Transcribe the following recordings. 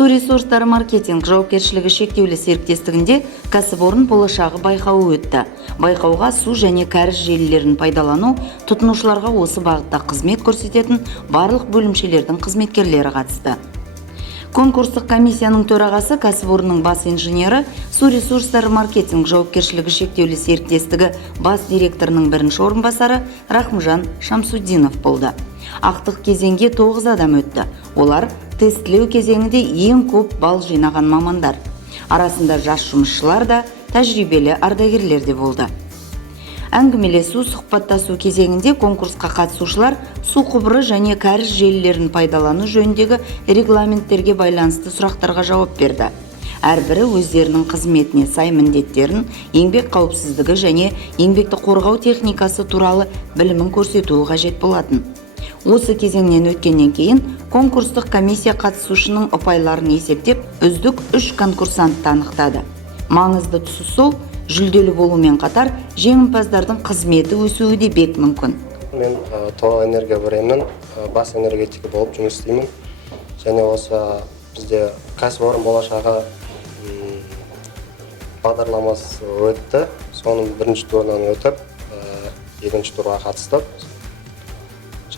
Су ресурстары маркетинг жауапкершілігі шектеулі серіктестігінде кәсіпорын болашағы байқауы өтті. Байқауға су және кәріз желілерін пайдалану, тұтынушыларға осы бағытта қызмет көрсететін барлық бөлімшелердің қызметкерлері қатысты. Конкурстық комиссияның төрағасы кәсіпорынның бас инженері, су ресурстары маркетинг жауапкершілігі шектеулі серіктестігі бас директорының бірінші орынбасары Рахымжан Шамсуддинов болды. Ақтық кезеңге 9 адам өтті. Олар тестілеу кезеңінде ең көп балл жинаған мамандар. Арасында жас жұмысшылар да, тәжірибелі ардагерлер де болды. Әңгімелесу, сұхбаттасу кезеңінде конкурсқа қатысушылар су құбыры және кәріз желілерін пайдалану жөніндегі регламенттерге байланысты сұрақтарға жауап берді. Әрбірі өздерінің қызметіне сай міндеттерін, еңбек қауіпсіздігі және еңбекті қорғау техникасы туралы білімін көрсетуі қажет болатын. Осы кезеңнен өткеннен кейін конкурстық комиссия қатысушының ұпайларын есептеп, үздік 3 конкурсантты анықтады. Маңызды тұсы сол, жүлделі болумен қатар жеңімпаздардың қызметі өсуі де бек мүмкін. Мен Тоға энергия бөлімінің бас энергетигі болып жұмыс істеймін. Және осы бізде кәсіпорын болашағы бағдарламасы өтті. Соның бірінші турынан өтіп, екінші турға қатыстық.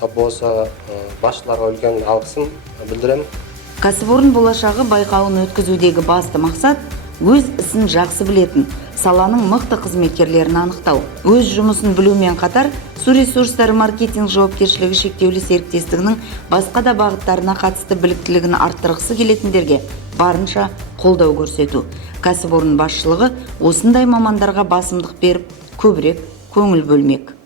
Осы басшыларға үлкен алғысым білдіремін. Кәсіпорын болашағы байқауын өткізудегі басты мақсат өз ісін жақсы білетін, саланың мықты қызметкерлерін анықтау. Өз жұмысын білумен қатар, су ресурстары маркетинг жауапкершілігі шектеулі серіктестігінің басқа да бағыттарына қатысты біліктілігін арттырғысы келетіндерге барынша қолдау көрсету. Кәсіпорын басшылығы осындай мамандарға басымдық беріп, көбірек көңіл бөлмек.